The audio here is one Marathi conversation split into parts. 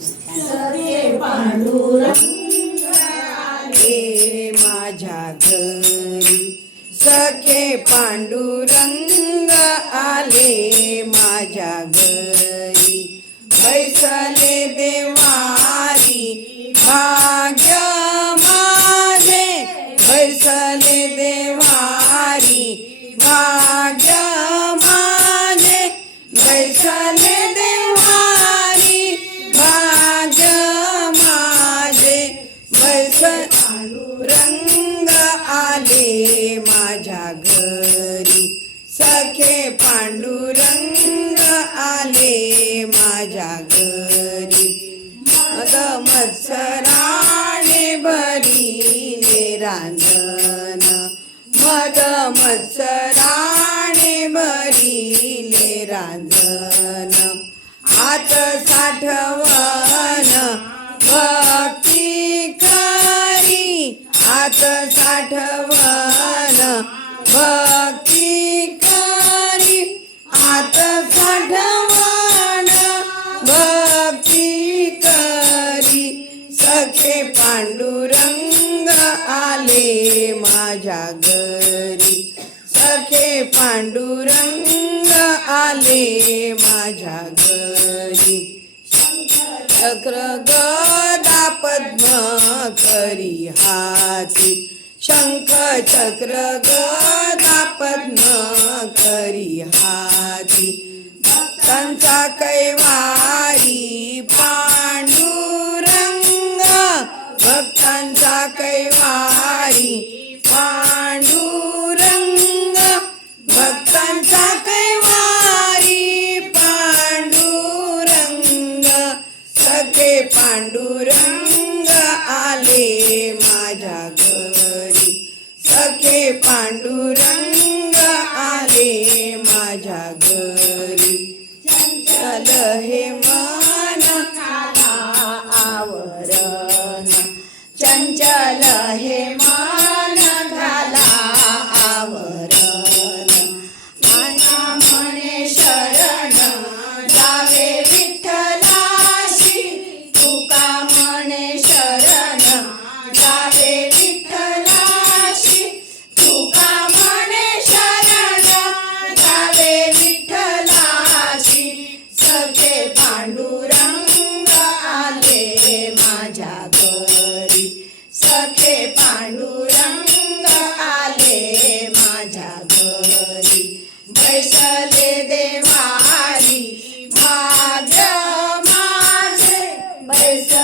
सखे पांडुरंग आले माझ्या घरी. सखे पांडुरंग आले माझ्या घरी. बैसले देवारी भाग्य माझे. बैसले देवारी भा घरी मग मत्सराने भरीले रांजण. मद मत्सराने भरीले रांजण. हात साठवण भक्ती करी. आत साठवण भक्ती सखे पांडुरंग आले माझ्या घरी. सखे पांडुरंग आले माझ्या घरी. चक्र गदा पद्म करी हाती. शंख चक्र गदा पद्म करी हाती. भक्तांचा कैवारी सखे पांडुरंग आले माझ्या घरी. सखे पांडुरंग आले माझ्या घरी. चंचल हे मन खाला आवरण. चंचल हे देवारी भाग्य माझे. बैसले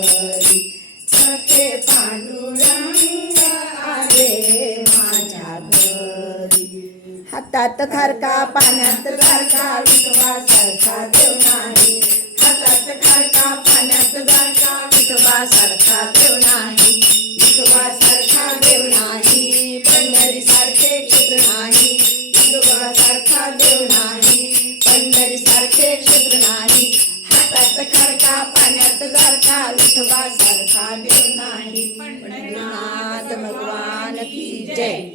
घरी सखे पांडुरंग आले माझ्या घरी. हातात खारका पाण्यात गारका विठवा सारखा देव नाही. हातात खारका पाण्यात गारका विठवा सारखा देव नाही. विठवा सारखा देव नाही. पंढरी सारखे क्षेत्र नाही. विठवा सारखा देव पाण्यात गारका विठवा सारखा देव नाही पंढरीनाथ भगवान की जय.